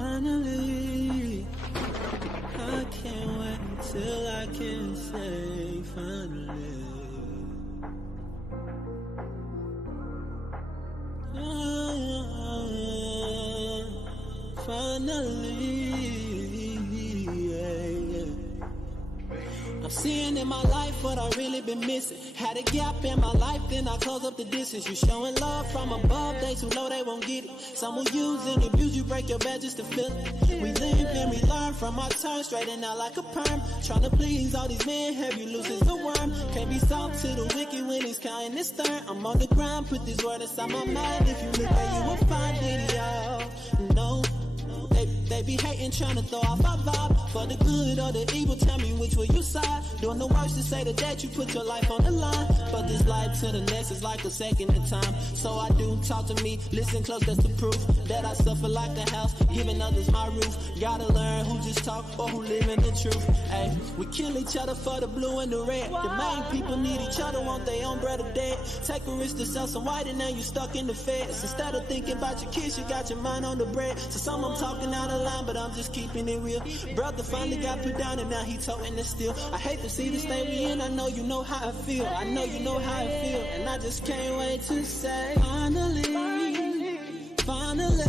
Finally, I can't wait till I can say finally. Finally, yeah. I'm seeing in my life what I really been missing. Had a gap in my life, then I close up the distance. You showing love from above, they too low, they won't get it. Some will use and abuse you, break your bed just to feel it. We live and we learn from our turn, straighten out like a perm. Trying to please all these men, have you loose as a worm. Can't be soft to the wicked when it's kind and stern. I'm on the ground, put this word inside my mind. If you look at you will find it, y'all. No. They be hating, trying to throw off our vibe. For the good or the evil, tell me which way you side. Doing the worst to say that you put your life on the line. But this life to the next is like a second in time. So I do, talk to me, listen close, that's the proof. That I suffer like a house, giving others my roof. Gotta learn who just talk or who live in the truth. Hey, we kill each other for the blue and the red. The main people need each other, want their own bread or dead. Take a risk to sell some white and now you stuck in the feds. Instead of thinking about your kids, you got your mind on the bread. So some I'm talking out of line, but I'm just keeping it real. Brother finally got put down and now he toting it still. I hate to see the state we in, I know you know how I feel. I know you know how I feel, and I just can't wait to say finally, finally.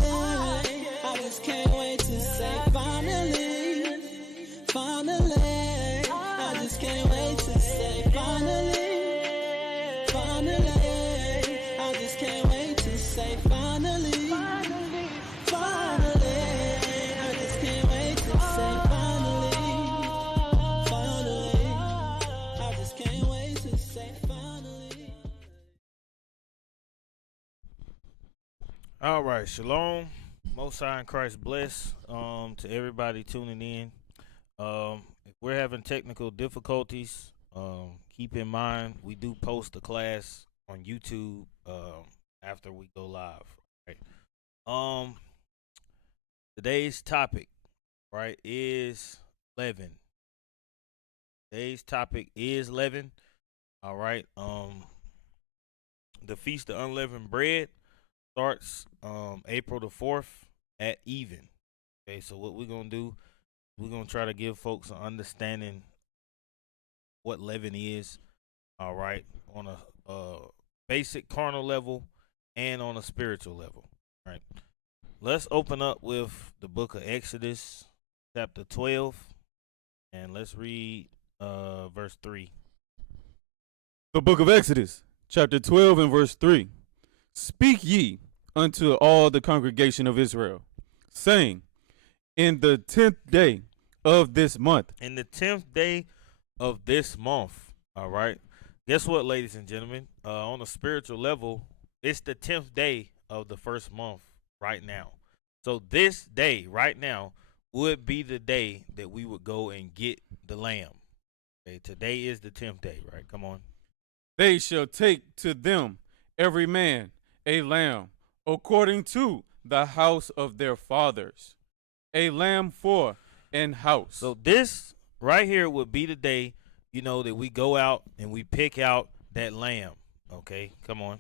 I just can't wait to say finally, finally. I just can't wait to say finally, finally. I just can't wait to say finally, finally. I just can't wait to say finally, finally. I just can't wait to say finally. All right, shalom. Most High in Christ bless to everybody tuning in. If we're having technical difficulties, keep in mind we do post the class on YouTube after we go live. Right. Today's topic, right, is leaven. Today's topic is leaven. All right. The Feast of Unleavened Bread starts April the 4th at even. Okay, so what we're gonna do, we're gonna try to give folks an understanding what leaven is. All right, on a basic carnal level and on a spiritual level. All right, let's open up with the book of Exodus, chapter 12, and let's read verse 3. The book of Exodus, chapter 12 and verse 3. Speak ye unto all the congregation of Israel, saying, in the 10th day of this month. In the 10th day of this month. All right. Guess what, ladies and gentlemen? On a spiritual level, it's the 10th day of the first month right now. So this day right now would be the day that we would go and get the lamb. Okay, today is the 10th day, right? Come on. They shall take to them every man a lamb according to the house of their fathers, a lamb for an house. So this right here would be the day, that we go out and we pick out that lamb. Okay, come on.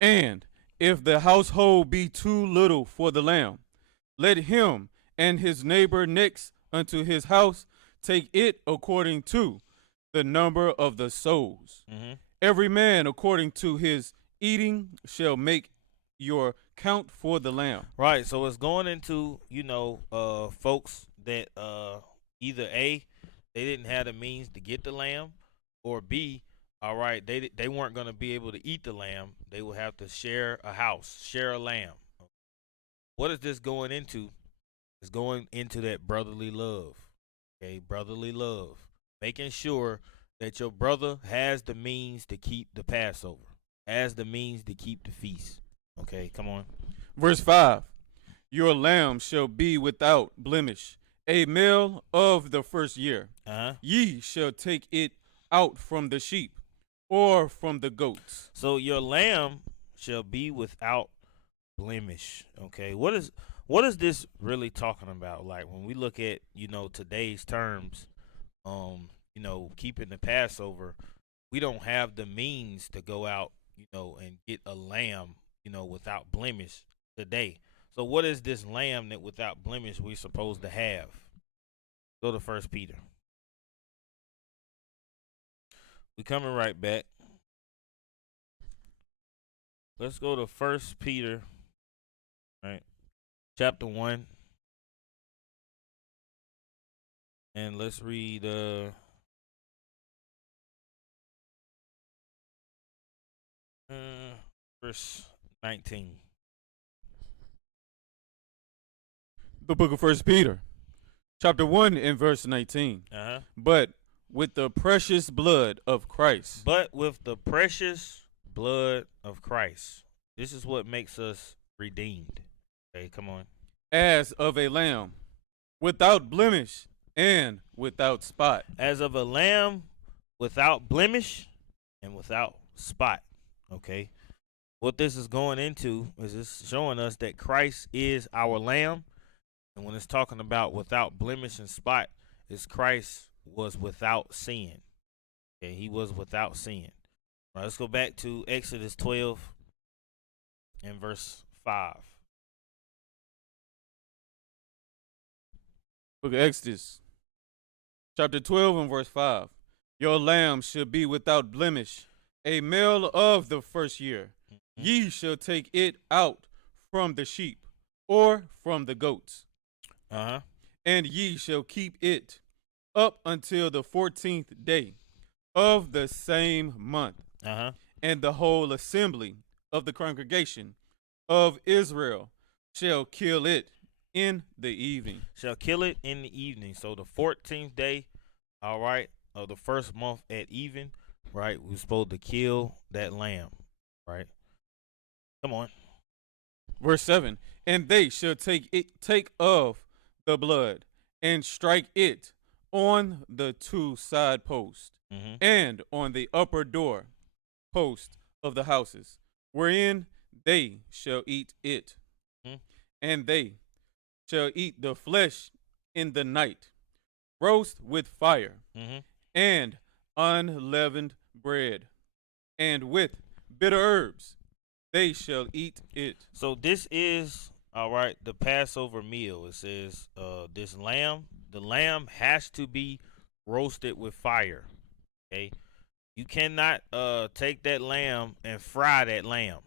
And if the household be too little for the lamb, let him and his neighbor next unto his house take it according to the number of the souls. Mm-hmm. Every man according to his eating shall make your count for the lamb. Right, so it's going into, folks that either A, they didn't have the means to get the lamb, or B, all right, they weren't going to be able to eat the lamb. They would have to share a house, share a lamb. What is this going into? It's going into that brotherly love. Okay, brotherly love. Making sure that your brother has the means to keep the Passover, has the means to keep the feast. Okay, come on. Verse 5. Your lamb shall be without blemish, a male of the first year. Ye shall take it out from the sheep or from the goats. So your lamb shall be without blemish. Okay, what is this really talking about? Like when we look at, today's terms, keeping the Passover, we don't have the means to go out, and get a lamb, without blemish today. So what is this lamb that without blemish we're supposed to have? Go to 1 Peter. We coming right back. Let's go to 1 Peter, right? Chapter 1. And let's read verse 19. The book of First Peter, chapter 1 and verse 19. But with the precious blood of Christ. But with the precious blood of Christ. This is what makes us redeemed. Okay, come on. As of a lamb, without blemish and without spot. As of a lamb without blemish and without spot. Okay. What this is going into is it's showing us that Christ is our lamb. And when it's talking about without blemish and spot, it's Christ was without sin. Okay, he was without sin. All right, let's go back to Exodus 12 and verse 5. Book of Exodus, chapter 12 and verse 5. Your lamb shall be without blemish, a male of the first year. Mm-hmm. Ye shall take it out from the sheep or from the goats. And ye shall keep it up until the 14th day of the same month. And the whole assembly of the congregation of Israel shall kill it in the evening. Shall kill it in the evening. So the 14th day, all right, of the first month at even, right, we're supposed to kill that lamb, right? Come on. Verse 7. And they shall take of the blood and strike it on the two side posts and on the upper door post of the houses, wherein they shall eat it. And they shall eat the flesh in the night, roast with fire and unleavened bread, and with bitter herbs they shall eat it. So this is, all right, the Passover meal. It says this lamb, the lamb has to be roasted with fire. Okay, you cannot take that lamb and fry that lamb,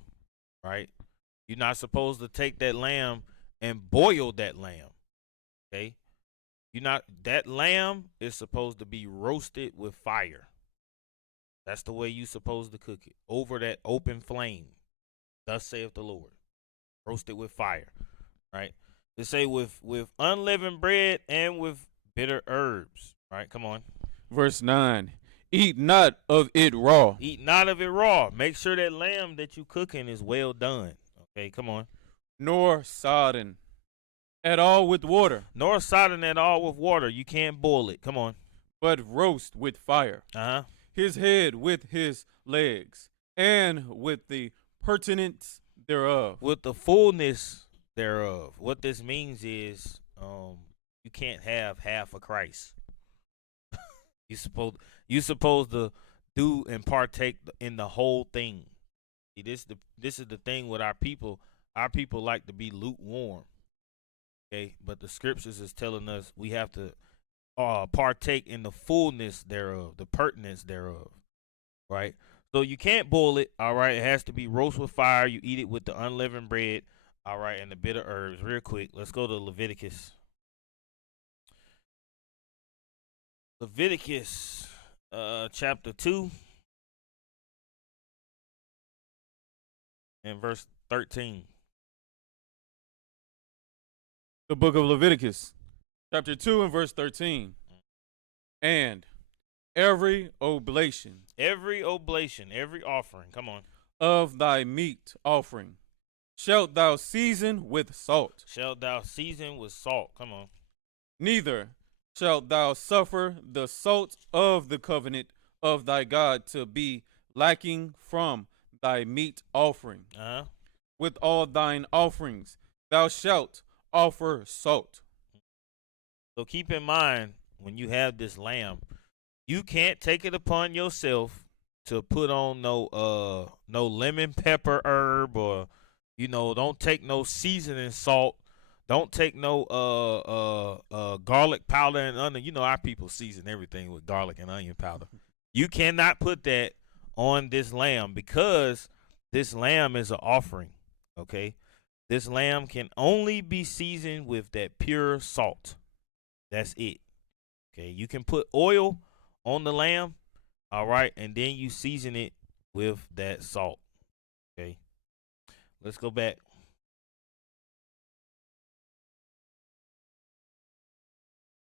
right? You're not supposed to take that lamb and boil that lamb. Okay, that lamb is supposed to be roasted with fire. That's the way you're supposed to cook it, over that open flame. Thus saith the Lord. Roasted with fire, right? They say with unleavened bread and with bitter herbs, right? Come on. Verse 9. Eat not of it raw. Eat not of it raw. Make sure that lamb that you cooking is well done. Okay, come on. Nor sodden at all with water. Nor sodden at all with water. You can't boil it. Come on. But roast with fire. His head with his legs, and with the pertinence thereof. With the fullness thereof. What this means is you can't have half of Christ. You supposed to do and partake in the whole thing. See, this is the thing with our people. Our people like to be lukewarm. Okay, but the scriptures is telling us we have to partake in the fullness thereof, the pertinence thereof, right? So you can't boil it, all right? It has to be roast with fire. You eat it with the unleavened bread, all right, and the bitter herbs. Real quick, let's go to Leviticus. Leviticus chapter 2 and verse 13. The book of Leviticus, chapter 2 and verse 13. And every oblation, every offering, come on, of thy meat offering shalt thou season with salt. Shalt thou season with salt, come on. Neither shalt thou suffer the salt of the covenant of thy God to be lacking from thy meat offering. With all thine offerings thou shalt offer salt. So keep in mind, when you have this lamb, you can't take it upon yourself to put on no lemon pepper herb or You know, don't take no seasoning salt. Don't take no garlic powder and onion. You know, our people season everything with garlic and onion powder. You cannot put that on this lamb because this lamb is an offering. Okay, this lamb can only be seasoned with that pure salt. That's it. Okay, you can put oil on the lamb, all right, and then you season it with that salt. Okay, let's go back.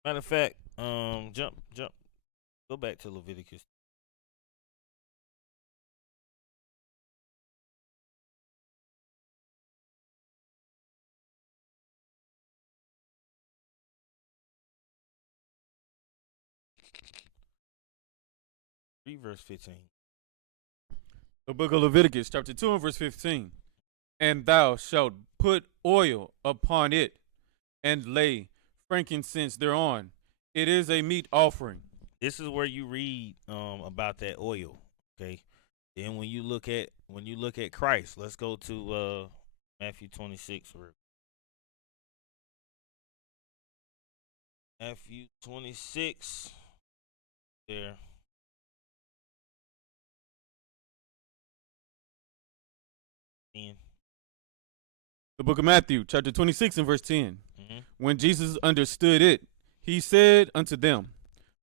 Matter of fact, jump, go back to Leviticus. Read verse 15. The book of Leviticus, chapter 2 and verse 15. And thou shalt put oil upon it, and lay frankincense thereon. It is a meat offering. This is where you read about that oil. Okay. Then when you look at Christ, let's go to Matthew 26. Matthew 26. There. In. The book of Matthew, chapter 26 and verse 10. Mm-hmm. When Jesus understood it, he said unto them,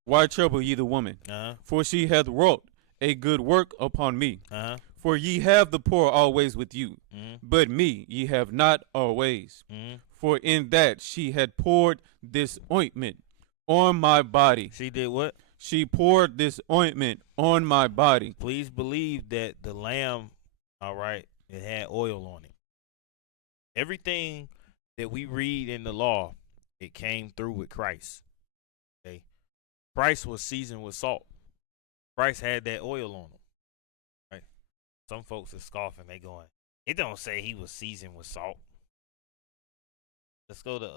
Why trouble ye the woman? Uh-huh. For she hath wrought a good work upon me. Uh-huh. For ye have the poor always with you, Mm-hmm. but me ye have not always. Mm-hmm. For in that she had poured this ointment on my body. She did what? She poured this ointment on my body. Please believe that the lamb, all right, it had oil on it. Everything that we read in the law, it came through with Christ. Okay. Christ was seasoned with salt. Christ had that oil on him. Right. Some folks are scoffing. They going, it don't say he was seasoned with salt. Let's go to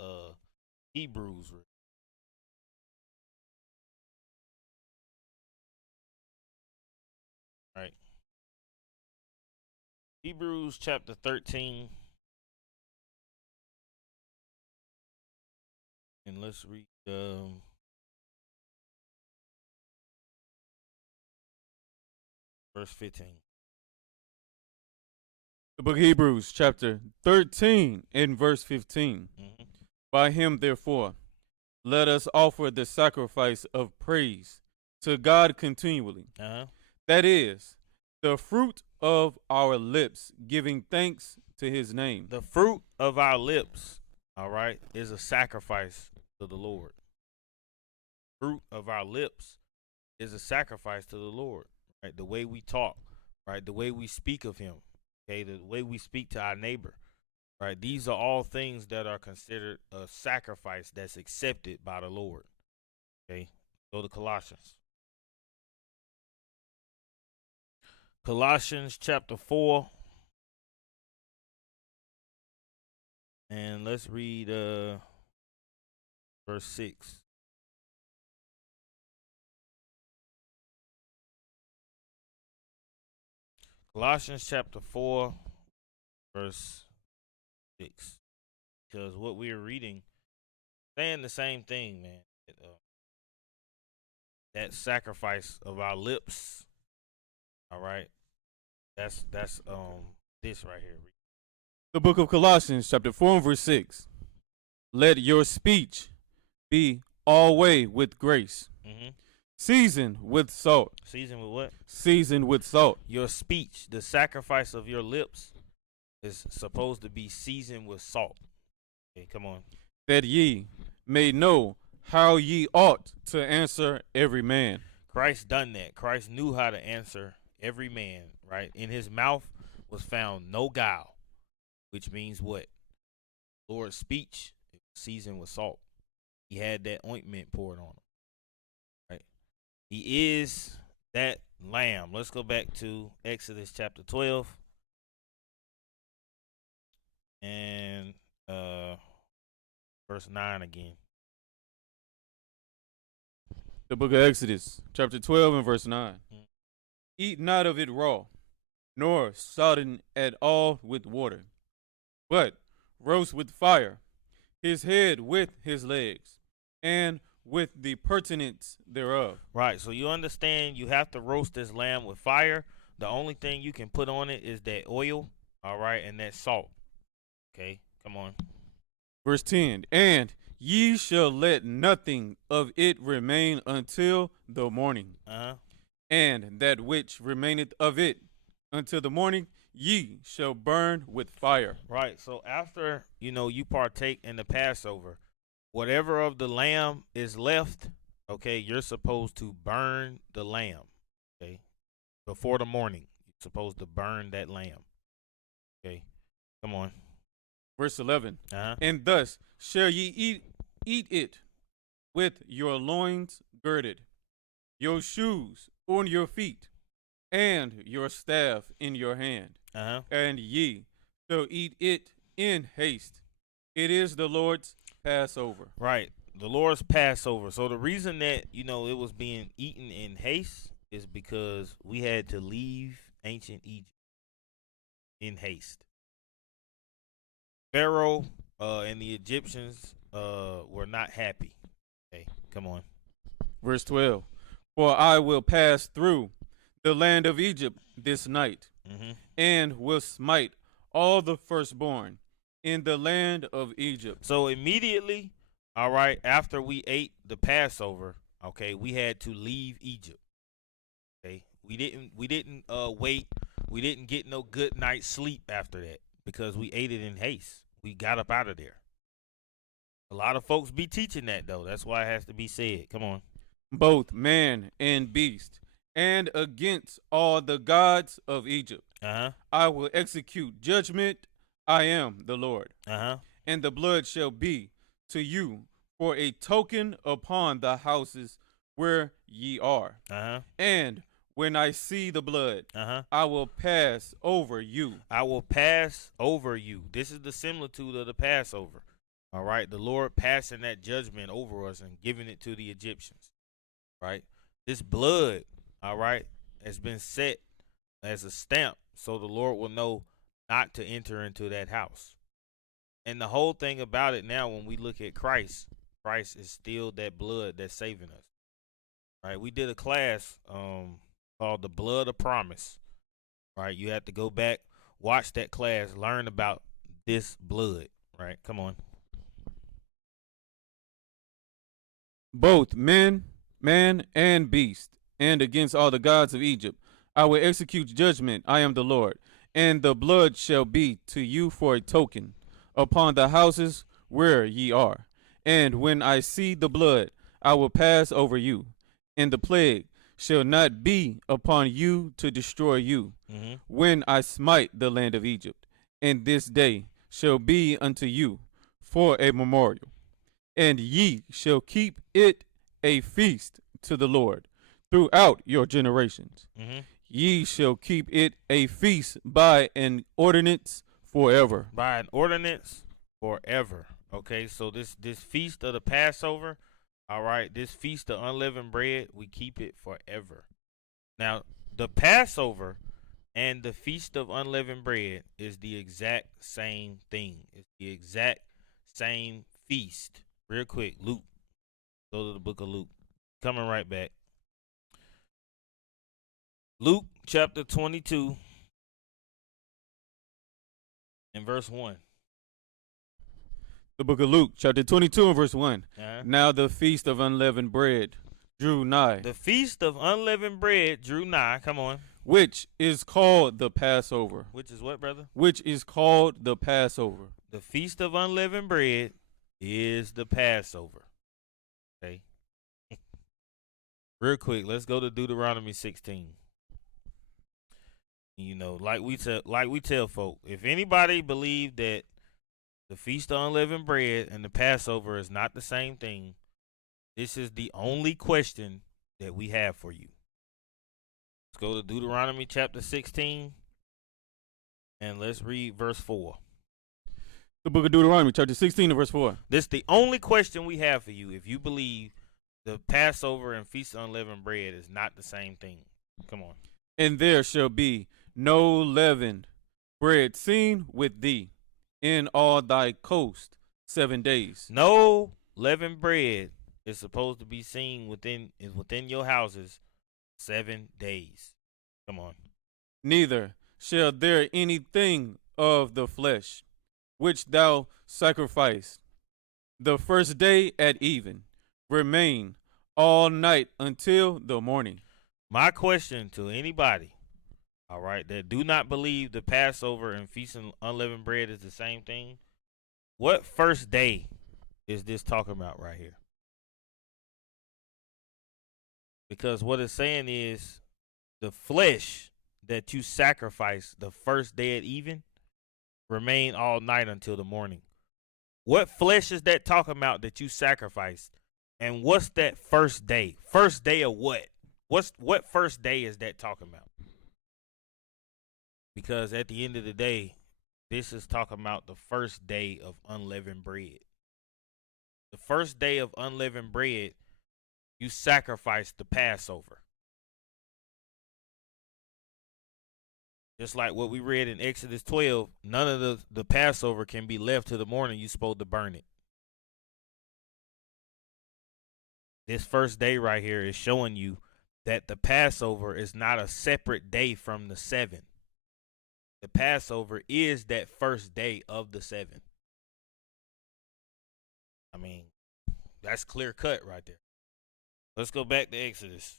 Hebrews. Right. Hebrews chapter 13. And let's read verse 15. The book of Hebrews, chapter 13 and verse 15. Mm-hmm. By him, therefore, let us offer the sacrifice of praise to God continually. Uh-huh. That is, the fruit of our lips, giving thanks to his name. The fruit of our lips, all right, is a sacrifice to the Lord. Fruit of our lips is a sacrifice to the Lord. Right? The way we talk, right? The way we speak of him, okay, the way we speak to our neighbor. Right? These are all things that are considered a sacrifice that's accepted by the Lord. Okay? Go to Colossians. Colossians chapter 4. And let's read verse 6. Colossians chapter 4, verse 6. Because what we are reading, saying the same thing, man. That sacrifice of our lips, all right, that's this right here. The book of Colossians, chapter 4 and verse 6. Let your speech be always with grace, seasoned with salt. Seasoned with what? Seasoned with salt. Your speech, the sacrifice of your lips, is supposed to be seasoned with salt. Okay, come on. That ye may know how ye ought to answer every man. Christ done that. Christ knew how to answer every man, right? In his mouth was found no guile, which means what? Lord's speech seasoned with salt. He had that ointment poured on him, right? He is that lamb. Let's go back to Exodus chapter 12 and verse 9 again. The book of Exodus, chapter 12 and verse 9. Eat not of it raw, nor sodden at all with water, but roast with fire, his head with his legs, and with the pertinence thereof. Right. So you understand you have to roast this lamb with fire. The only thing you can put on it is that oil, all right, and that salt. Okay, come on. Verse 10, and ye shall let nothing of it remain until the morning. Uh-huh. And that which remaineth of it until the morning, ye shall burn with fire. Right. So after, you partake in the Passover, whatever of the lamb is left, okay, you're supposed to burn the lamb, okay? Before the morning, you're supposed to burn that lamb. Okay, come on. Verse 11, Uh-huh. and thus shall ye eat it with your loins girded, your shoes on your feet, and your staff in your hand. Uh-huh. And ye shall eat it in haste. It is the Lord's Passover. Right. The Lord's Passover. So the reason that, it was being eaten in haste is because we had to leave ancient Egypt in haste. Pharaoh and the Egyptians were not happy. Okay, come on. Verse 12, for I will pass through the land of Egypt this night, and will smite all the firstborn in the land of Egypt. So immediately, all right, after we ate the Passover, okay, we had to leave Egypt. Okay, we didn't wait. We didn't get no good night's sleep after that because we ate it in haste. We got up out of there. A lot of folks be teaching that though. That's why it has to be said. Come on. Both man and beast, and against all the gods of Egypt. I will execute judgment. I am the Lord. And the blood shall be to you for a token upon the houses where ye are. And when I see the blood, I will pass over you. I will pass over you. This is the similitude of the Passover. All right. The Lord passing that judgment over us and giving it to the Egyptians. Right. This blood, all right, has been set as a stamp so the Lord will know not to enter into that house. And the whole thing about it now, when we look at Christ, Christ is still that blood that's saving us. Right. We did a class called The Blood of Promise. Right. You have to go back, watch that class, learn about this blood. Right. Come on. Both man and beast, and against all the gods of Egypt, I will execute judgment. I am the Lord. And the blood shall be to you for a token upon the houses where ye are. And when I see the blood, I will pass over you. And the plague shall not be upon you to destroy you, when I smite the land of Egypt. And this day shall be unto you for a memorial. And ye shall keep it a feast to the Lord throughout your generations. Ye shall keep it a feast by an ordinance forever. By an ordinance forever. Okay, so this feast of the Passover, all right, this feast of unleavened bread, we keep it forever. Now, the Passover and the feast of unleavened bread is the exact same thing. It's the exact same feast. Real quick, Luke. Go to the book of Luke. Coming right back. Luke chapter 22 and verse 1. The book of Luke chapter 22 and verse 1. Now the feast of unleavened bread drew nigh. The feast of unleavened bread drew nigh. Come on. Which is called the Passover. Which is what, brother? Which is called the Passover. The feast of unleavened bread is the Passover. Okay. Real quick, let's go to Deuteronomy 16. You know, like we tell folk, if anybody believe that the feast of unleavened bread and the Passover is not the same thing, this is the only question that we have for you. Let's go to Deuteronomy chapter 16 and let's read verse 4. The book of Deuteronomy chapter 16 and verse 4. This is the only question we have for you if you believe the Passover and feast of unleavened bread is not the same thing. Come on. And there shall be no leavened bread seen with thee in all thy coast 7 days. No leavened bread is supposed to be seen within your houses 7 days. Come on. Neither shall there anything of the flesh which thou sacrifice the first day at even remain all night until the morning. My question to anybody, all right, that do not believe the Passover and feasting unleavened bread is the same thing, what first day is this talking about right here? Because what it's saying is the flesh that you sacrifice the first day at even remain all night until the morning. What flesh is that talking about that you sacrificed? And what's that first day? First day of what? What first day is that talking about? Because at the end of the day, this is talking about the first day of unleavened bread. The first day of unleavened bread, you sacrifice the Passover. Just like what we read in Exodus 12, none of the Passover can be left till the morning. You're supposed to burn it. This first day right here is showing you that the Passover is not a separate day from the 7. The Passover is that first day of the 7. I mean, that's clear cut right there. Let's go back to Exodus.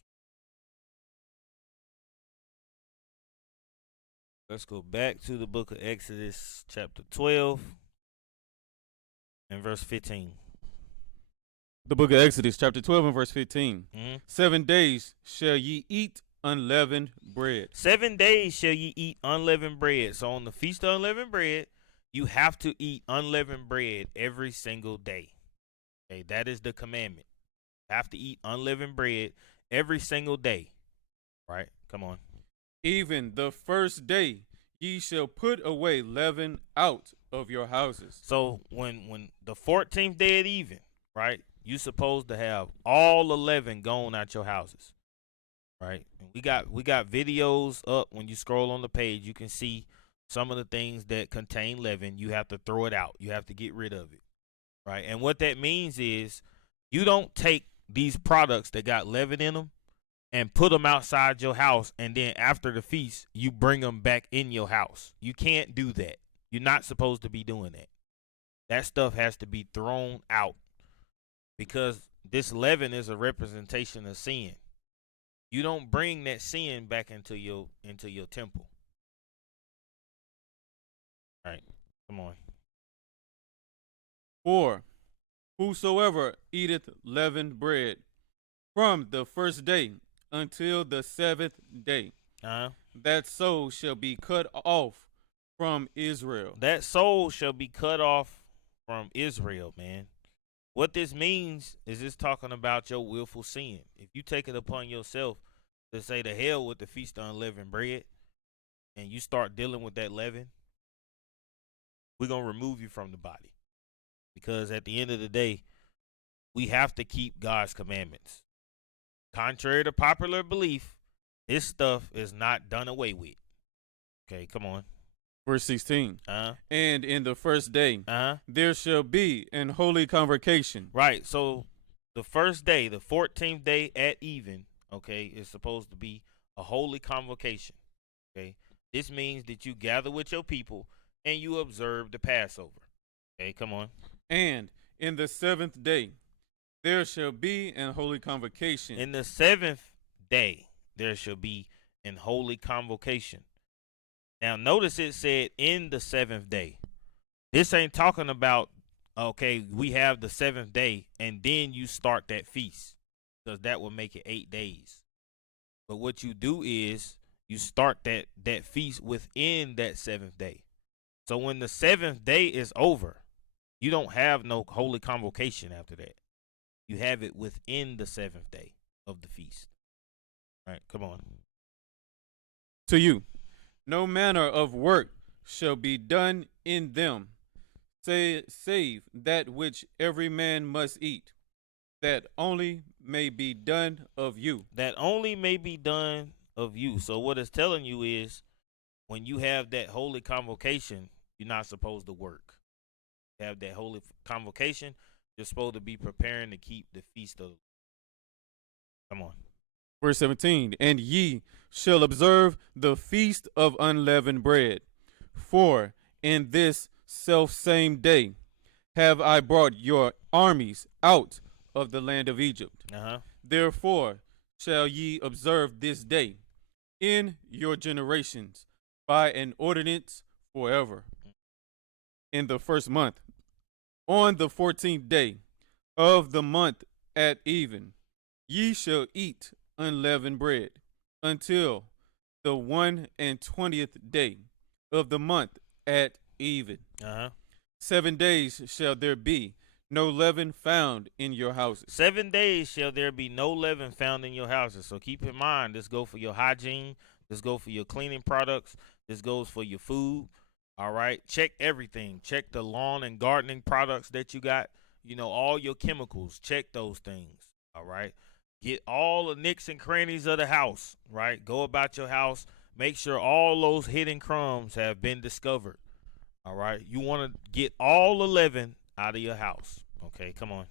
Let's go back to the book of Exodus, chapter 12, and verse 15. The book of Exodus, chapter 12 and verse 15. Mm-hmm. 7 days shall ye eat unleavened bread. 7 days shall ye eat unleavened bread. So on the feast of unleavened bread, you have to eat unleavened bread every single day. Okay, that is the commandment. You have to eat unleavened bread every single day. Right? Come on. Even the first day ye shall put away leaven out of your houses. So when the 14th day at even, right, you supposed to have all the leaven gone out your houses. Right? And we got videos up. When you scroll on the page, you can see some of the things that contain leaven. You have to throw it out. You have to get rid of it. Right? And what that means is you don't take these products that got leaven in them and put them outside your house, and then after the feast, you bring them back in your house. You can't do that. You're not supposed to be doing that. That stuff has to be thrown out because this leaven is a representation of sin. You don't bring that sin back into your temple. All right, come on. For whosoever eateth leavened bread from the first day until the 7th day, that soul shall be cut off from Israel. That soul shall be cut off from Israel, man. What this means is it's talking about your willful sin. If you take it upon yourself to say to hell with the feast of unleavened bread, and you start dealing with that leaven, we're going to remove you from the body. Because at the end of the day, we have to keep God's commandments. Contrary to popular belief, this stuff is not done away with. Okay, come on. Verse 16. And in the first day, there shall be an holy convocation. Right, so the first day, the 14th day at even, okay, is supposed to be a holy convocation. Okay, this means that you gather with your people and you observe the Passover. Okay, come on. And in the 7th day, there shall be an holy convocation. In the 7th day, there shall be an holy convocation. Now, notice it said in the 7th day. This ain't talking about, okay, we have the 7th day and then you start that feast, because that will make it 8 days. But what you do is you start that feast within that 7th day. So when the 7th day is over, you don't have no holy convocation after that. You have it within the 7th day of the feast. All right, come on. To you, no manner of work shall be done in them, save that which every man must eat, that only may be done of you. That only may be done of you. So what it's telling you is when you have that holy convocation, you're not supposed to work. Have that holy convocation. You're supposed to be preparing to keep the feast of. Come on. Verse 17, and ye shall observe the feast of unleavened bread. For in this selfsame day have I brought your armies out of the land of Egypt. Therefore shall ye observe this day in your generations by an ordinance forever. In the first month, on the 14th day of the month at even, ye shall eat unleavened bread until the 21st day of the month at even. 7 days shall there be no leaven found in your houses. 7 days shall there be no leaven found in your houses. So keep in mind, this goes for your hygiene. This goes for your cleaning products. This goes for your food. All right. Check everything. Check the lawn and gardening products that you got. You know, all your chemicals. Check those things. All right. Get all the nicks and crannies of the house. Right. Go about your house. Make sure all those hidden crumbs have been discovered. All right. You want to get all the leaven out of your house. Okay, come on.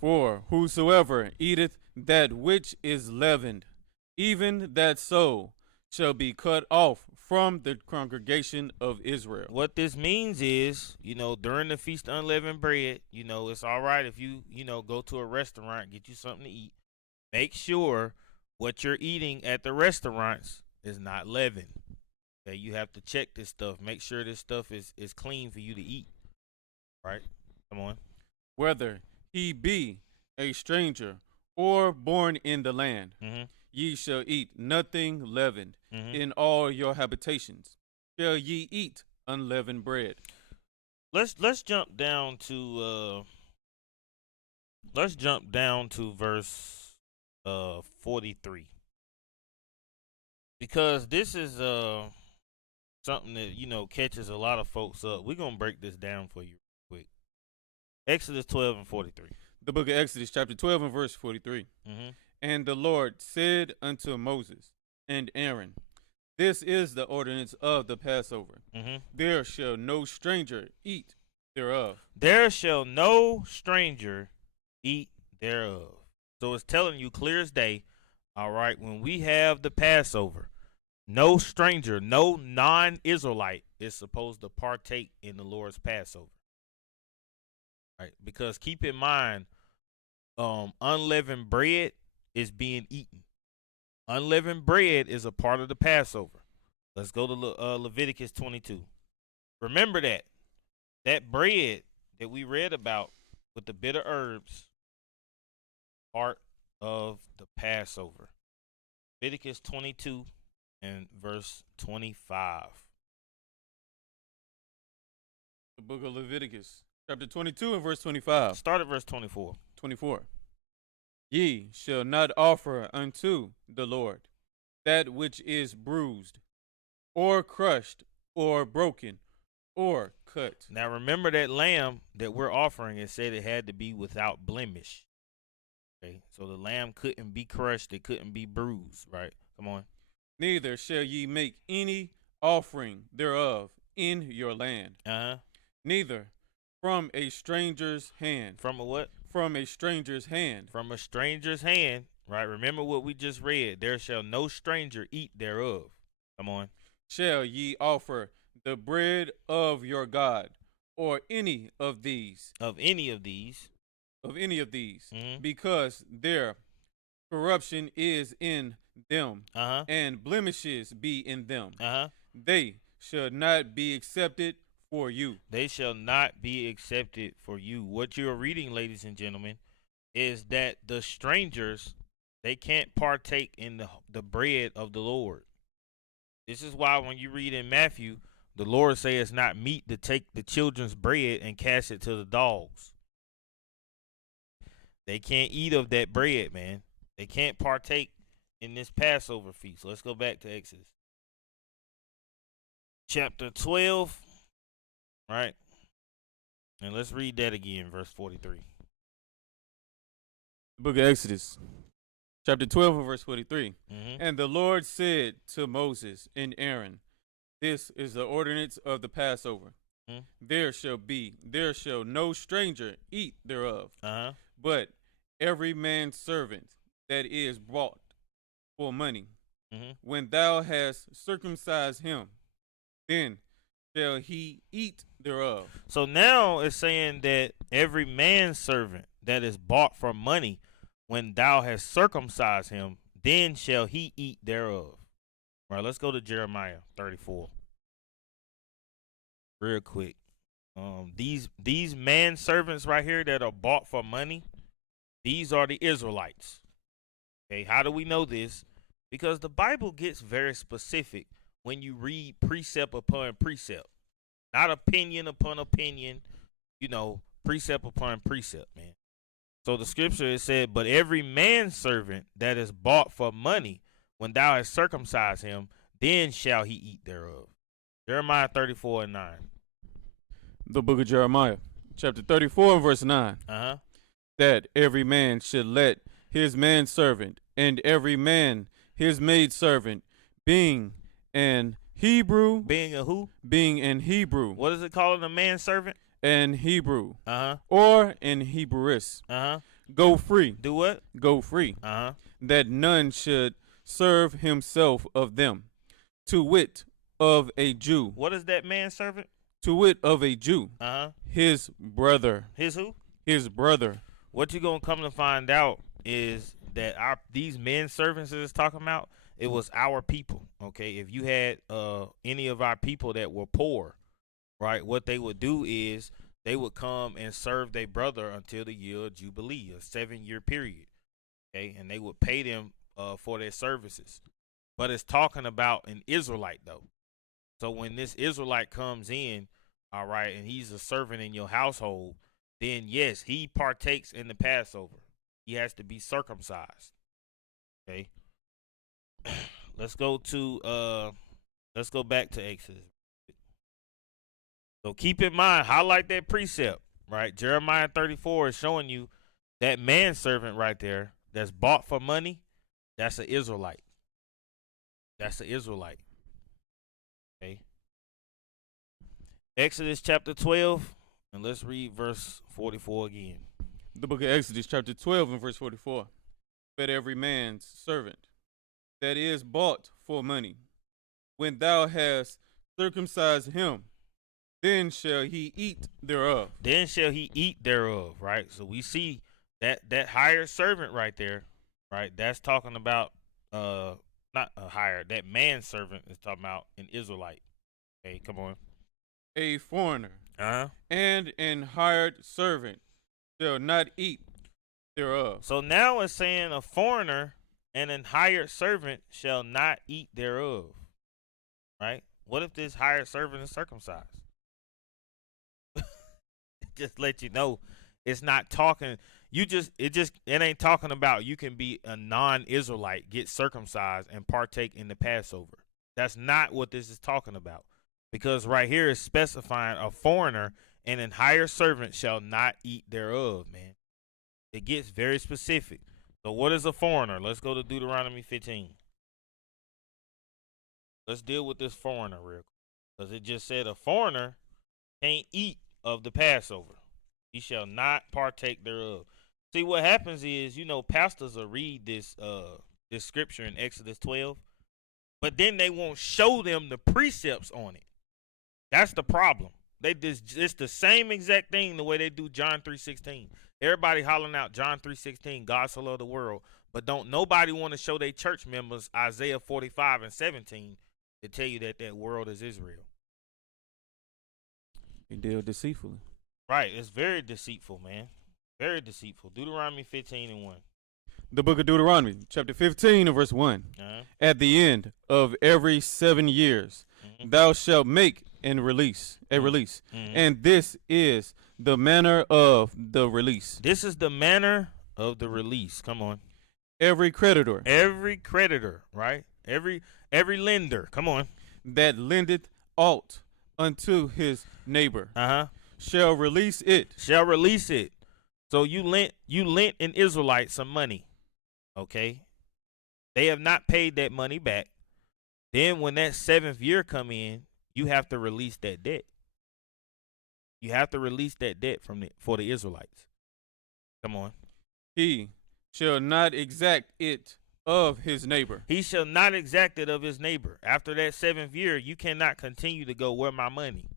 For whosoever eateth that which is leavened, even that soul shall be cut off from the congregation of Israel. What this means is, you know, during the Feast of Unleavened Bread, you know, it's all right if you go to a restaurant, get you something to eat. Make sure what you're eating at the restaurants is not leavened. Okay, you have to check this stuff. Make sure this stuff is clean for you to eat. Right? Come on. Whether he be a stranger or born in the land, ye shall eat nothing leavened. In all your habitations shall ye eat unleavened bread. Let's jump down to verse 43, because this is something that catches a lot of folks up. We're gonna break this down for you real quick. Exodus 12 and 43. The book of Exodus, chapter 12 and verse 43. And the Lord said unto Moses and Aaron, this is the ordinance of the Passover. There shall no stranger eat thereof. There shall no stranger eat thereof. So it's telling you clear as day, all right, when we have the Passover, no stranger, no non-Israelite is supposed to partake in the Lord's Passover. Right? Because keep in mind, unleavened bread is being eaten. Unleavened bread is a part of the Passover. Let's go to Leviticus 22. Remember that bread that we read about with the bitter herbs, part of the Passover. Leviticus 22 and verse 25. The book of Leviticus, chapter 22 and verse 25. Start at verse 24. 24. Ye shall not offer unto the Lord that which is bruised, or crushed, or broken, or cut. Now remember that lamb that we're offering, it said it had to be without blemish. Okay, so the lamb couldn't be crushed, it couldn't be bruised, right? Come on. Neither shall ye make any offering thereof in your land. Neither from a stranger's hand. From a what? From a stranger's hand. From a stranger's hand, right? Remember what we just read. There shall no stranger eat thereof. Come on. Shall ye offer the bread of your God, or any of these. Of any of these. Of any of these. Because their corruption is in them, and blemishes be in them. They shall not be accepted for you. They shall not be accepted for you. What you're reading, ladies and gentlemen, is that the strangers, they can't partake in the bread of the Lord. This is why when you read in Matthew, the Lord says it's not meet to take the children's bread and cast it to the dogs. They can't eat of that bread, man. They can't partake in this Passover feast. Let's go back to Exodus. Chapter 12, right? And let's read that again, verse 43. The book of Exodus, chapter 12 and verse 43. And the Lord said to Moses and Aaron, this is the ordinance of the Passover. Mm. there shall no stranger eat thereof, Uh-huh. but every man's servant that is bought for money. Mm-hmm. When thou hast circumcised him, then shall he eat thereof. So now it's saying that every manservant that is bought for money, when thou hast circumcised him, then shall he eat thereof. All right, let's go to Jeremiah 34 real quick. These manservants right here that are bought for money, these are the Israelites. Okay, how do we know this? Because the Bible gets very specific when you read precept upon precept, not opinion upon opinion, precept upon precept, man. So the scripture it said, but every manservant that is bought for money, when thou hast circumcised him, then shall he eat thereof. Jeremiah 34 and 9. The book of Jeremiah, chapter 34, verse 9. Uh-huh. That every man should let his manservant and every man his maidservant, being an Hebrew. Being a who? Being an Hebrew. What is it called, a manservant? An Hebrew. Uh-huh. Or an Hebrewist. Uh-huh. Go free. Do what? Go free. Uh-huh. That none should serve himself of them. To wit, of a Jew. What is that manservant? To wit, of a Jew. Uh-huh. His brother. His who? His brother. What you're going to come to find out is that these men servants that it's talking about, it was our people, okay? If you had any of our people that were poor, right, what they would do is they would come and serve their brother until the year of Jubilee, a 7-year period, okay? And they would pay them for their services. But it's talking about an Israelite, though. So when this Israelite comes in, all right, and he's a servant in your household, then yes, he partakes in the Passover. He has to be circumcised. Okay. Let's go back to Exodus. So keep in mind, highlight that precept, right? Jeremiah 34 is showing you that manservant right there that's bought for money, that's an Israelite. That's an Israelite. Okay. Exodus chapter 12, and let's read verse 44 again. The book of Exodus chapter 12 and verse 44. But every man's servant that is bought for money, when thou hast circumcised him, then shall he eat thereof. Then shall he eat thereof, right? So we see that hired servant right there, right? That's talking about not a hired, that manservant is talking about an Israelite. Okay, come on. A foreigner Uh-huh. and an hired servant shall not eat thereof. So now it's saying a foreigner and an hired servant shall not eat thereof. Right? What if this hired servant is circumcised? Just let you know, it's not talking. It ain't talking about you can be a non-Israelite, get circumcised, and partake in the Passover. That's not what this is talking about. Because right here is specifying a foreigner and an hired servant shall not eat thereof, man. It gets very specific. So what is a foreigner? Let's go to Deuteronomy 15. Let's deal with this foreigner real quick. Because it just said a foreigner can't eat of the Passover. He shall not partake thereof. See, what happens is, pastors will read this scripture in Exodus 12, but then they won't show them the precepts on it. That's the problem. It's the same exact thing the way they do John 3:16. Everybody hollering out John 3:16, God so loved the world, but don't nobody want to show their church members Isaiah 45 and 17 to tell you that world is Israel. He deal deceitfully. Right, it's very deceitful, man. Very deceitful. Deuteronomy 15 and 1. The book of Deuteronomy, chapter 15 and verse 1. Uh-huh. At the end of every 7 years, thou shalt make a release. And this is the manner of the release. This is the manner of the release. Come on. Every creditor, right? Every lender. Come on. that lendeth aught unto his neighbor, Uh-huh. shall release it. Shall release it. So you lent an Israelite some money. Okay? They have not paid that money back. Then when that 7th year come in, you have to release that debt. You have to release that debt for the Israelites. Come on. He shall not exact it of his neighbor. He shall not exact it of his neighbor. After that 7th year, you cannot continue to go, where my money?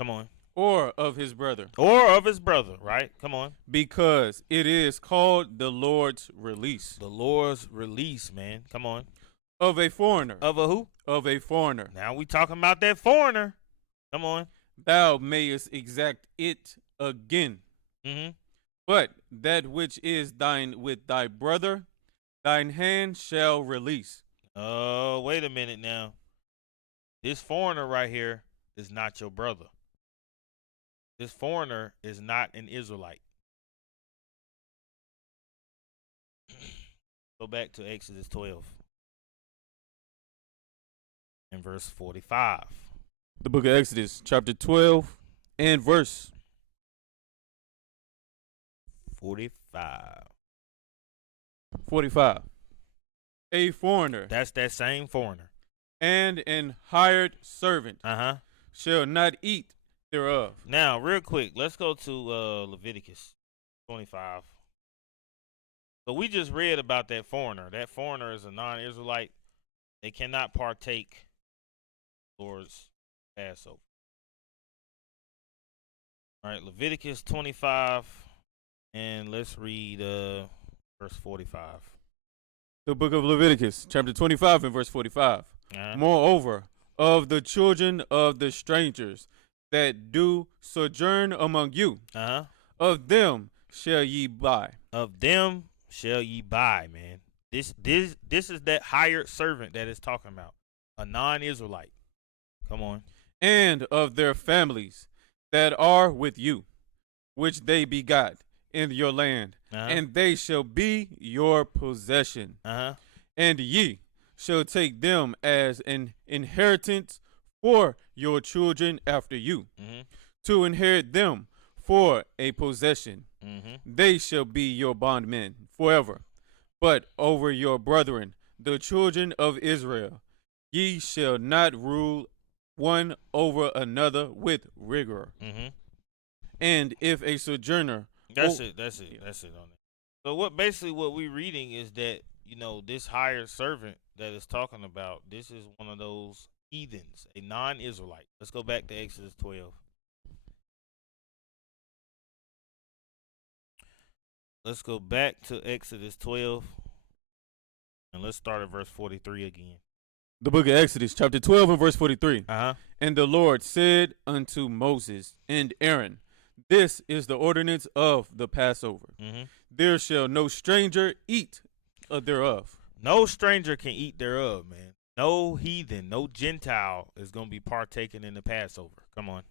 Come on. Or of his brother. Or of his brother, right? Come on. Because it is called the Lord's release. The Lord's release, man. Come on. Of a foreigner. Of a who? Of a foreigner. Now we talking about that foreigner. Come on. Thou mayest exact it again. Mm-hmm. But that which is thine with thy brother, thine hand shall release. Oh, wait a minute now. This foreigner right here is not your brother. This foreigner is not an Israelite. Go back to Exodus 12 and verse 45. The book of Exodus, chapter 12 and verse 45. 45. A foreigner That's that same foreigner. and an hired servant Uh-huh. shall not eat thereof. Now, real quick, let's go to Leviticus 25. So we just read about that foreigner. That foreigner is a non-Israelite. They cannot partake Lord's Passover. All right, Leviticus 25, and let's read verse 45. The book of Leviticus, chapter 25 and verse 45. Uh-huh. Moreover, of the children of the strangers that do sojourn among you, Uh-huh. of them shall ye buy. Of them shall ye buy, man. This is that hired servant that is talking about. A non-Israelite. Come on. And of their families that are with you, which they begot in your land, Uh-huh. and they shall be your possession. Uh-huh. And ye shall take them as an inheritance for your children after you, Mm-hmm. to inherit them for a possession. Mm-hmm. They shall be your bondmen forever. But over your brethren, the children of Israel, ye shall not rule one over another with rigor. Mm-hmm. And if a sojourner, That's it on it. So what we reading is that, this hired servant that is talking about, this is one of those heathens, a non-Israelite. Let's go back to Exodus 12. Let's go back to Exodus 12, and let's start at verse 43 again. the book of Exodus, chapter 12 and verse 43. Uh-huh. And the Lord said unto Moses and Aaron, this is the ordinance of the Passover. Mm-hmm. There shall no stranger eat thereof. No stranger can eat thereof, man. No heathen, no Gentile is going to be partaking in the Passover. Come on.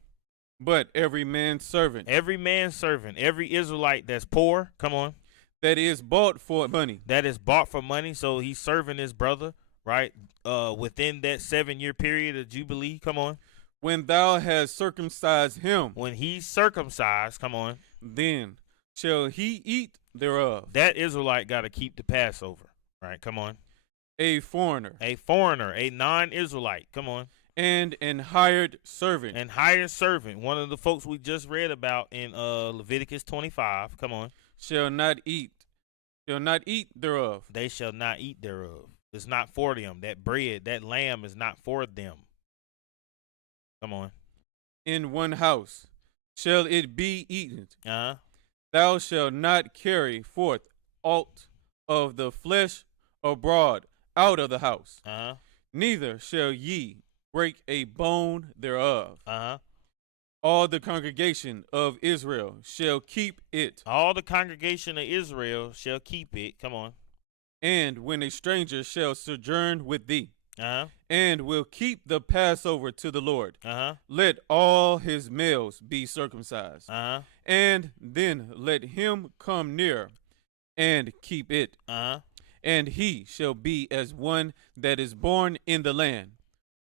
But every man's servant Every man's servant, every Israelite that's poor, come on, that is bought for money, that is bought for money, so he's serving his brother, right? Within that 7-year period of Jubilee, come on. when thou hast circumcised him, When he's circumcised, come on, then shall he eat thereof. that Israelite got to keep the Passover, right? Come on. A foreigner A foreigner, a non-Israelite, come on. and an hired servant And hired servant, one of the folks we just read about in Leviticus 25, come on. shall not eat thereof. They shall not eat thereof. It's not for them. That bread, that lamb is not for them. Come on. In one house shall it be eaten. Uh-huh. Thou shalt not carry forth aught of the flesh abroad out of the house, Uh-huh. neither shall ye break a bone thereof. Uh-huh. All the congregation of Israel shall keep it. All the congregation of Israel shall keep it. Come on. And when a stranger shall sojourn with thee, Uh-huh. and will keep the Passover to the Lord, Uh-huh. let all his males be circumcised. Uh-huh. And then let him come near and keep it. Uh-huh. And he shall be as one that is born in the land.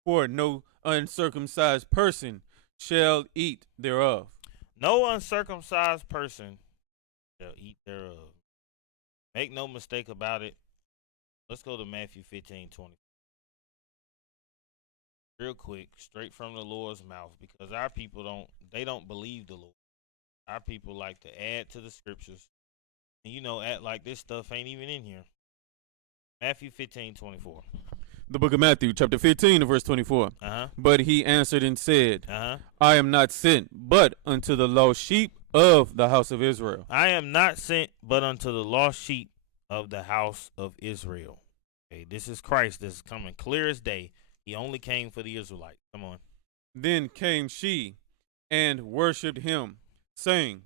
For no uncircumcised person shall eat thereof. No uncircumcised person shall eat thereof. Make no mistake about it. Let's go to Matthew 15:20. real quick, straight from the Lord's mouth, because our people don't believe the Lord. Our people like to add to the scriptures and act like this stuff ain't even in here. Matthew 15:24. The book of Matthew, chapter 15, verse 24. But he answered and said, I am not sent but unto the lost sheep of the house of Israel. I am not sent but unto the lost sheep of the house of Israel. Okay, this is Christ. This is coming clear as day. He only came for the Israelites. Come on. Then came she and worshipped him, saying,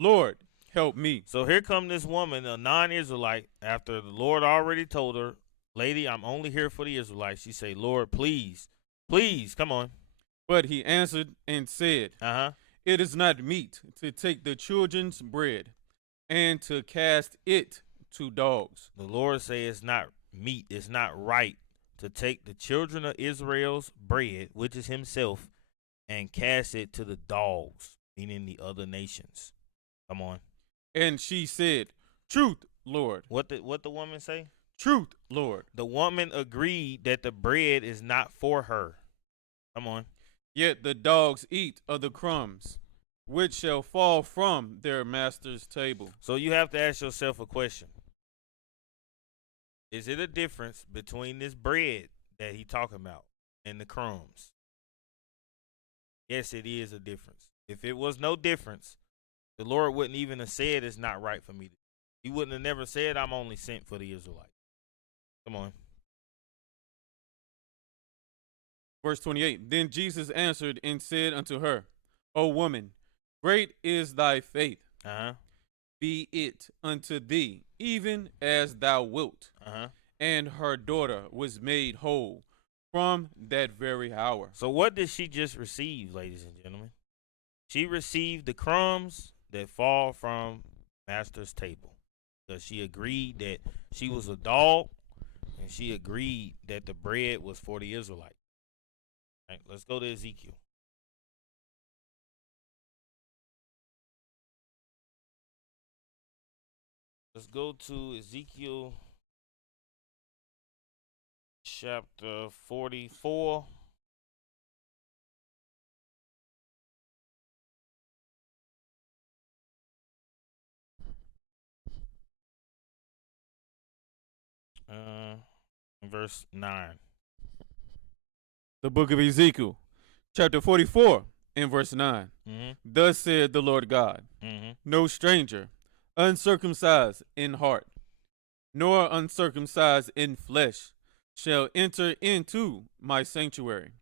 Lord, help me. So here come this woman, a non-Israelite, after the Lord already told her, lady, I'm only here for the Israelites. She say, Lord, please, come on. But he answered and said, It is not meet to take the children's bread and to cast it to dogs. The Lord say it's not meet, it's not right to take the children of Israel's bread, which is himself, and cast it to the dogs, meaning the other nations. Come on. And she said, Truth, Lord. What the woman say? Truth, Lord. The woman agreed that the bread is not for her. Come on. Yet the dogs eat of the crumbs, which shall fall from their master's table. So you have to ask yourself a question. Is it a difference between this bread that he talking about and the crumbs? Yes, it is a difference. If it was no difference, the Lord wouldn't even have said it's not right for me. He wouldn't have never said I'm only sent for the Israelites. Come on. Verse 28, Then Jesus answered and said unto her, O woman, great is thy faith. Be it unto thee, even as thou wilt. And her daughter was made whole from that very hour. So what did she just receive, ladies and gentlemen? She received the crumbs that fall from master's table. Because she agreed that she was a dog, and she agreed that the bread was for the Israelites. All right, let's go to Ezekiel. Let's go to Ezekiel chapter 44. Verse 9. The book of Ezekiel, chapter 44, and verse 9. Thus said the Lord God, No stranger, uncircumcised in heart, nor uncircumcised in flesh, shall enter into my sanctuary.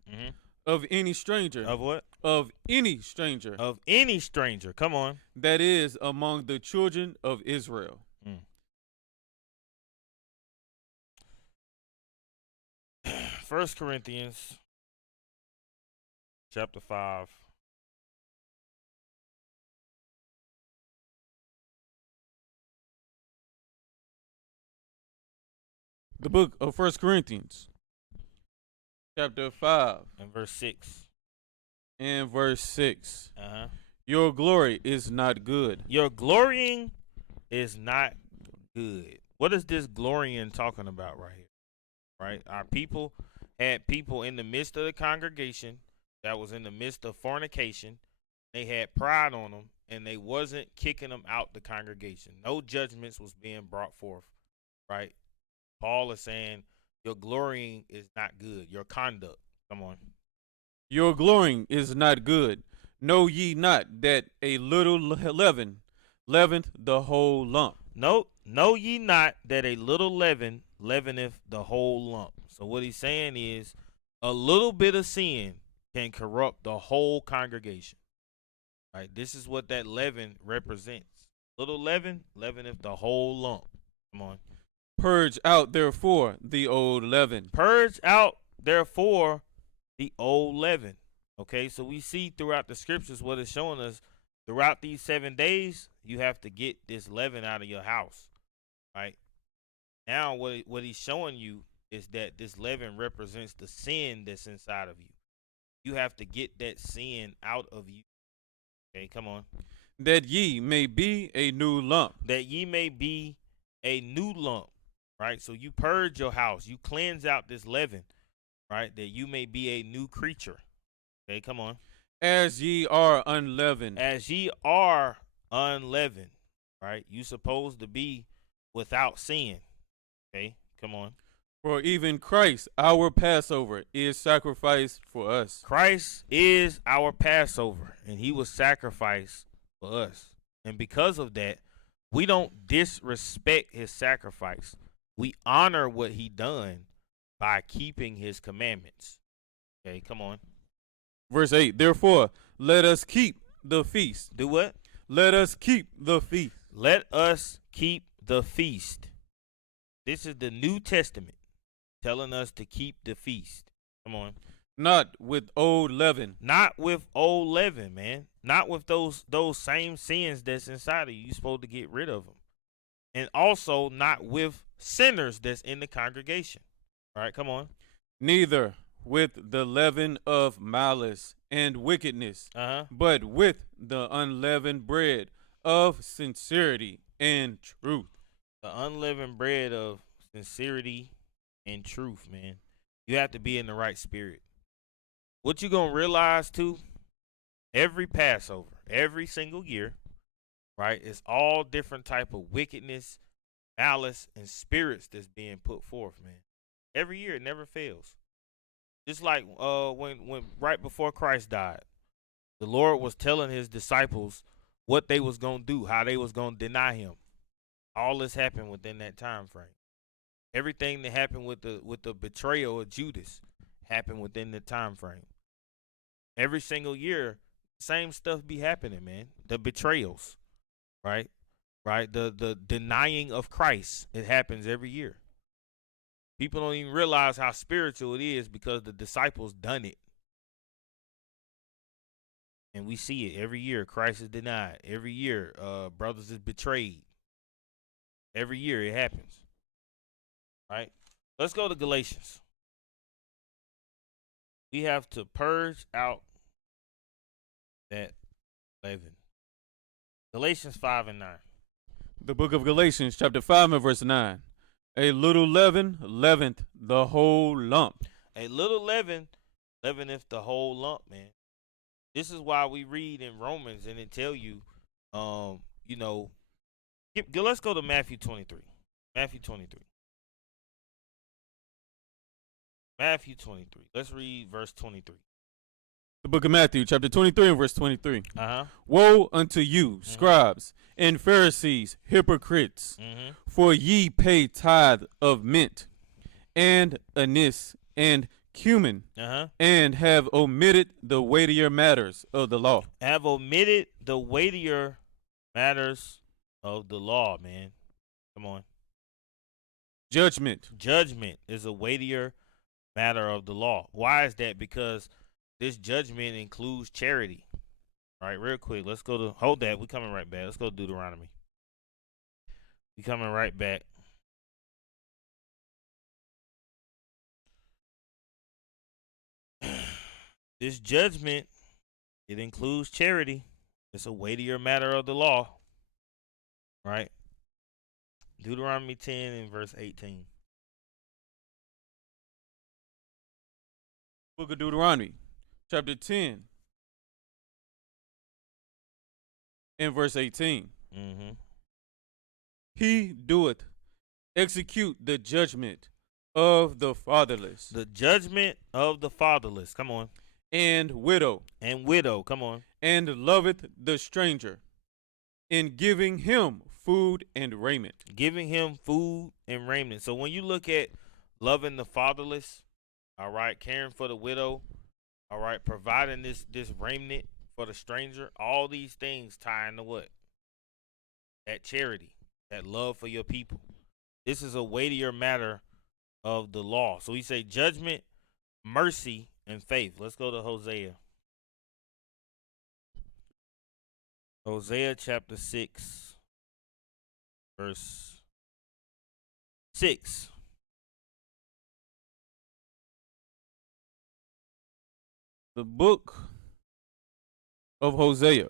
Of any stranger. Of what? Of any stranger. Of any stranger. Come on. That is among the children of Israel. 1 Corinthians chapter 5. The book of 1 Corinthians chapter 5 and verse 6. And verse 6. Your glory is not good. Your glorying is not good. What is this glorying talking about right here? Right? Our people had people in the midst of the congregation that was in the midst of fornication. They had pride on them, and they wasn't kicking them out the congregation. No judgments was being brought forth, right? Paul is saying your glorying is not good. Your conduct. Come on. Your glorying is not good. Know ye not that a little leaven leaveneth the whole lump? No, know ye not that a little leaven leaveneth the whole lump. So what he's saying is a little bit of sin can corrupt the whole congregation. Right? This is what that leaven represents. Little leaven leaveneth the whole lump. Come on. Purge out therefore the old leaven. Purge out therefore the old leaven. Okay, so we see throughout the scriptures what it's showing us. Throughout these 7 days, you have to get this leaven out of your house. Right? Now what he's showing you is that this leaven represents the sin that's inside of you. You have to get that sin out of you. Okay, come on. That ye may be a new lump. That ye may be a new lump. Right? So you purge your house. You cleanse out this leaven. right? That you may be a new creature. Okay, come on. As ye are unleavened. As ye are unleavened, right? You supposed to be without sin. Okay, come on. For even Christ, our Passover, is sacrificed for us. Christ is our Passover, and he was sacrificed for us. And because of that, we don't disrespect his sacrifice. We honor what he done by keeping his commandments. Okay, come on. Verse 8, therefore, let us keep the feast. Do what? Let us keep the feast. Let us keep the feast. This is the New Testament telling us to keep the feast. Come on. Not with old leaven. Not with old leaven, man. Not with those same sins that's inside of you. You're supposed to get rid of them. And also not with sinners that's in the congregation. All right, come on. Neither with the leaven of malice and wickedness, but with the unleavened bread of sincerity and truth. The unleavened bread of sincerity and truth, man. You have to be in the right spirit. What you gonna realize too, every Passover, every single year, right, it's all different type of wickedness, malice, and spirits that's being put forth, man. Every year, it never fails. Just like when right before Christ died, the Lord was telling his disciples what they was gonna do, how they was gonna deny him. All this happened within that time frame. Everything that happened with the betrayal of Judas happened within the time frame. Every single year, same stuff be happening, man. The betrayals, right? Right? The denying of Christ, it happens every year. People don't even realize how spiritual it is because the disciples done it. And we see it every year. Christ is denied. Every year, brothers is betrayed. Every year it happens. Right? Let's go to Galatians. We have to purge out that leaven. Galatians 5 and 9. The book of Galatians, chapter 5 and verse 9. A little leaven leaveneth the whole lump. A little leaven leaveneth the whole lump, man. This is why we read in Romans and it tell you, let's go to Matthew 23. Matthew 23. Matthew 23. Let's read verse 23. The book of Matthew, chapter 23 and verse 23. Uh-huh. Woe unto you, scribes and Pharisees, hypocrites, for ye pay tithe of mint and anise and cumin, and have omitted the weightier matters of the law. Have omitted the weightier matters of the law, man. Come on. Judgment. Judgment is a weightier matter of the law. Why is that? Because this judgment includes charity. All right, real quick. Let's go to, hold that. We're coming right back. Let's go to Deuteronomy. We're coming right back. This judgment, it includes charity. It's a weightier matter of the law. Right? Deuteronomy 10 and verse 18. Book of Deuteronomy, chapter 10 and verse 18. He doeth execute the judgment of the fatherless. The judgment of the fatherless. Come on. And widow. And widow. Come on. And loveth the stranger, in giving him food and raiment. Giving him food and raiment. So when you look at loving the fatherless, all right, caring for the widow, all right, providing this raiment for the stranger, all these things tie into what? That charity, that love for your people. This is a weightier matter of the law. So we say judgment, mercy, and faith. Let's go to Hosea. Hosea chapter 6, verse 6. The book of Hosea,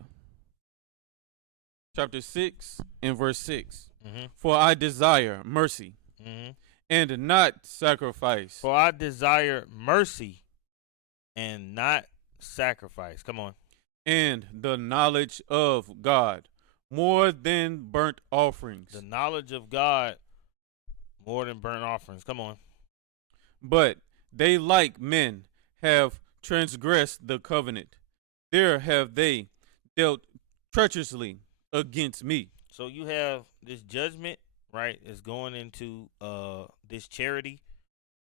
chapter 6 and verse 6. For I desire mercy and not sacrifice, For I desire mercy and not sacrifice. Come on. and the knowledge of God more than burnt offerings. The knowledge of God more than burnt offerings. Come on. But they, like men, have transgressed the covenant. There have they dealt treacherously against me. So you have this judgment, right, is going into this charity,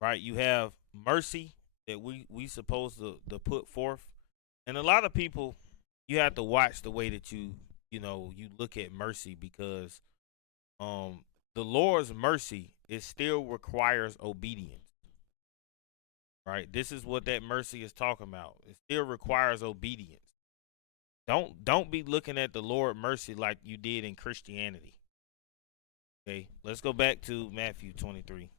right? You have mercy that we supposed to put forth. And a lot of people, you have to watch the way that you look at mercy, because the Lord's mercy, it still requires obedience. Right? This is what that mercy is talking about. It still requires obedience. Don't be looking at the Lord mercy like you did in Christianity. Okay, let's go back to Matthew 23.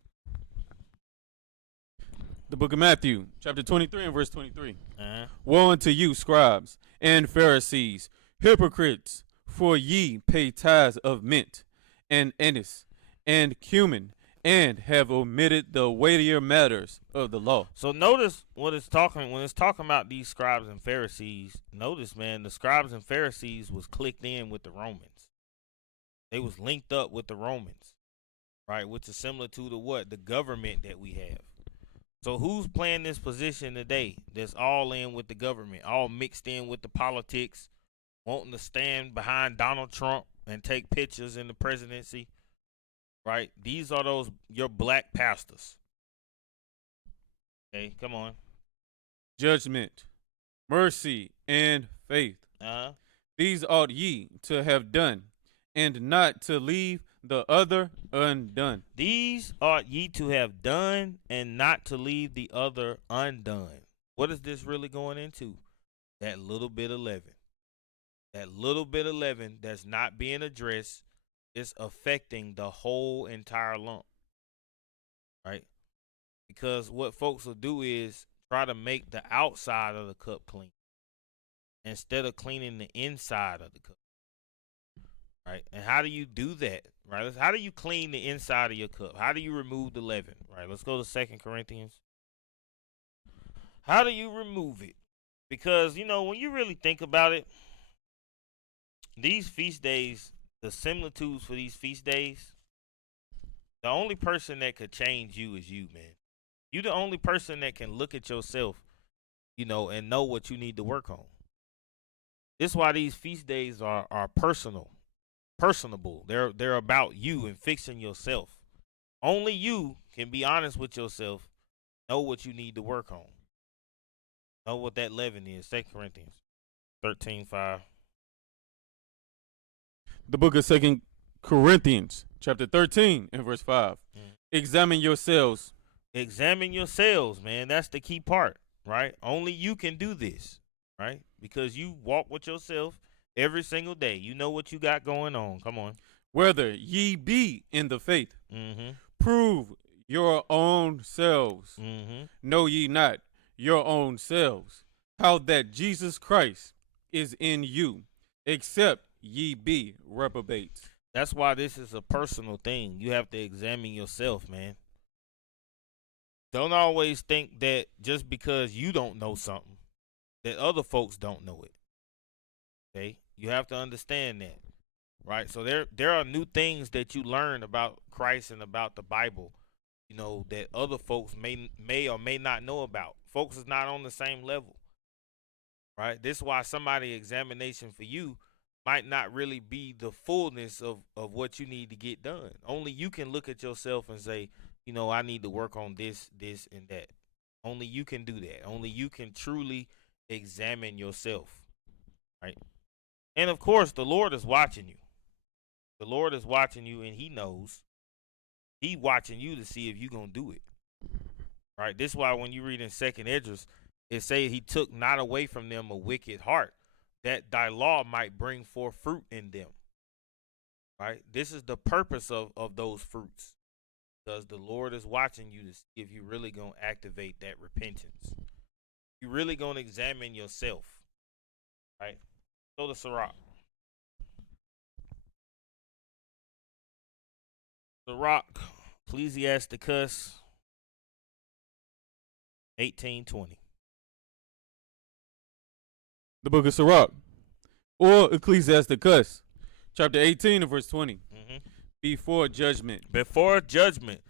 The book of Matthew, chapter 23 and verse 23. Uh-huh. Woe unto you, scribes and Pharisees, hypocrites, for ye pay tithes of mint and anise and cumin, and have omitted the weightier matters of the law. So notice what it's talking when it's talking about these scribes and Pharisees. Notice, man, the scribes and Pharisees was clicked in with the Romans. They was linked up with the Romans, right? Which is similar to the government that we have. So who's playing this position today that's all in with the government, all mixed in with the politics, wanting to stand behind Donald Trump and take pictures in the presidency? Right? These are your black pastors. Okay, come on. Judgment, mercy, and faith. Uh-huh. These ought ye to have done, and not to leave the other undone. These ought ye to have done, and not to leave the other undone. What is this really going into? That little bit of leaven. That little bit of leaven that's not being addressed is affecting the whole entire lump, right? Because what folks will do is try to make the outside of the cup clean instead of cleaning the inside of the cup, right? And how do you do that, right? How do you clean the inside of your cup? How do you remove the leaven, right? Let's go to 2 Corinthians. How do you remove it? Because, when you really think about it, these feast days, the similitudes for these feast days, the only person that could change you is you, man. You the only person that can look at yourself, and know what you need to work on. This is why these feast days are personable. They're about you and fixing yourself. Only you can be honest with yourself, know what you need to work on. Know what that leaven is. 2 Corinthians 13:5. The book of 2 Corinthians, chapter 13 and verse 5. Examine yourselves. Examine yourselves, man. That's the key part, right? Only you can do this, right? Because you walk with yourself every single day. You know what you got going on. Come on. Whether ye be in the faith. Mm-hmm. Prove your own selves. Mm-hmm. Know ye not your own selves, how that Jesus Christ is in you, except ye be reprobates. That's why this is a personal thing. You have to examine yourself, man. Don't always think that just because you don't know something, that other folks don't know it. Okay? You have to understand that. Right? So there are new things that you learn about Christ and about the Bible, that other folks may or may not know about. Folks is not on the same level. Right? This is why somebody's examination for you might not really be the fullness of what you need to get done. Only you can look at yourself and say, I need to work on this, and that. Only you can do that. Only you can truly examine yourself, right? And of course, the Lord is watching you. The Lord is watching you, and He knows. He watching you to see if you're going to do it, right? This is why when you read in 2nd Esdras, it say He took not away from them a wicked heart, that thy law might bring forth fruit in them, right? This is the purpose of those fruits. Because the Lord is watching you to see if you're really going to activate that repentance. You're really going to examine yourself. Right? Go to Sirach. Sirach Ecclesiasticus 18:20. The book of Sirach, or Ecclesiasticus, chapter 18 and verse 20. Mm-hmm. Before judgment. Before judgment,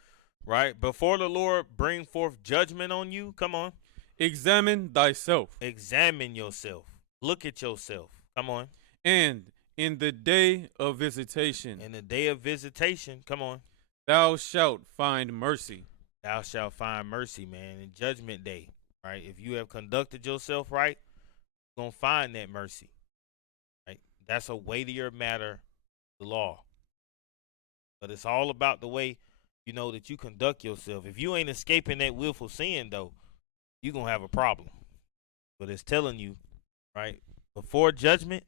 right? Before the Lord bring forth judgment on you, come on. Examine thyself. Examine yourself. Look at yourself. Come on. And in the day of visitation. In the day of visitation, come on. Thou shalt find mercy. Thou shalt find mercy, man, in judgment day, right? If you have conducted yourself right, you're going to find that mercy, right? That's a weightier matter, the law. But it's all about the way, that you conduct yourself. If you ain't escaping that willful sin, though, you're going to have a problem. But it's telling you, right, before judgment,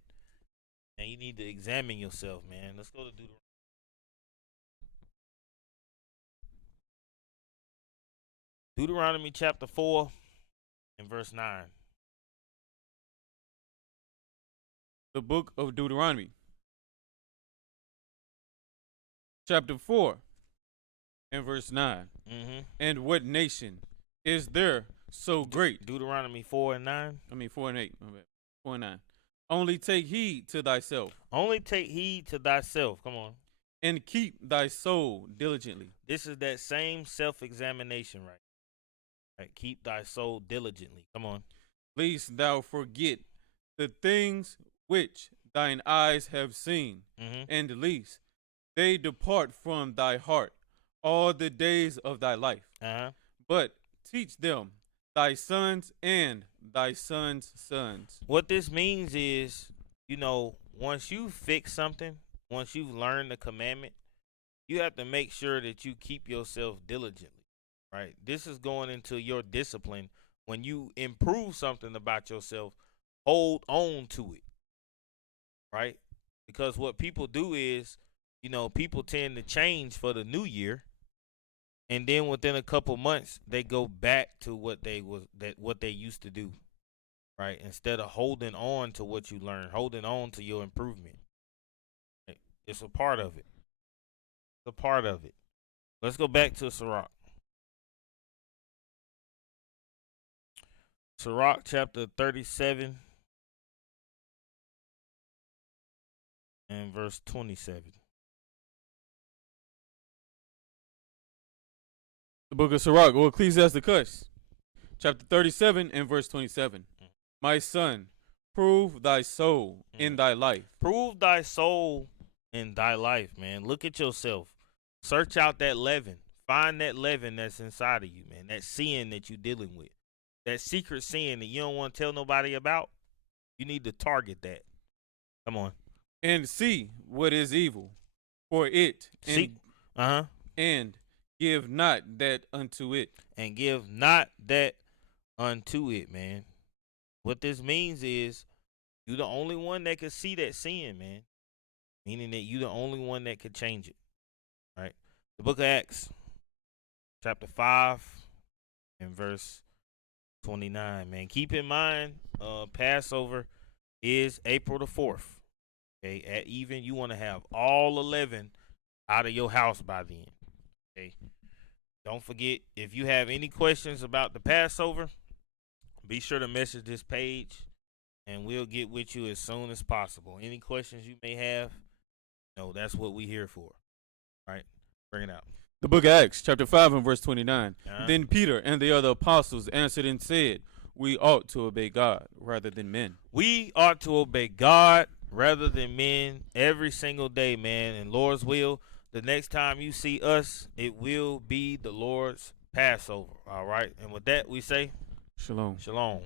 and you need to examine yourself, man. Let's go to Deuteronomy chapter 4 and verse 9. The book of Deuteronomy, chapter 4 and verse 9. Mm-hmm. And what nation is there so great? Deuteronomy 4 and 9. 4 and 8. 4 and 9. Only take heed to thyself. Only take heed to thyself. Come on. And keep thy soul diligently. This is that same self-examination, right? Keep thy soul diligently. Come on. Lest thou forget the things which thine eyes have seen, and lest they depart from thy heart all the days of thy life. But teach them thy sons and thy sons' sons. What this means is, once you fix something, once you've learned the commandment, you have to make sure that you keep yourself diligently. Right? This is going into your discipline. When you improve something about yourself, hold on to it. Right? Because what people do is, people tend to change for the new year, and then within a couple months they go back to what they used to do. Right? Instead of holding on to what you learned, holding on to your improvement. Right? It's a part of it. It's a part of it. Let's go back to Sirach. Sirach chapter 37 and verse 27. The book of Sirach, or Ecclesiasticus, chapter 37 and verse 27. My son, prove thy soul in thy life. Prove thy soul in thy life, man. Look at yourself. Search out that leaven. Find that leaven that's inside of you, man. That sin that you're dealing with. That secret sin that you don't want to tell nobody about, you need to target that. Come on. And see what is evil for it. And give not that unto it. And give not that unto it, man. What this means is you're the only one that can see that sin, man. Meaning that you're the only one that can change it. Right? The book of Acts, chapter 5 and verse 29, man. Keep in mind, Passover is April the 4th. Okay, at even, you want to have all 11 out of your house by then. Okay, don't forget, if you have any questions about the Passover, be sure to message this page, and we'll get with you as soon as possible. Any questions you may have, that's what we're here for. All right, bring it out. The book of Acts, chapter 5 and verse 29. Then Peter and the other apostles answered and said, we ought to obey God rather than men. We ought to obey God rather than men every single day, man. And Lord's will, the next time you see us, it will be the Lord's Passover. All right. And with that, we say, Shalom. Shalom.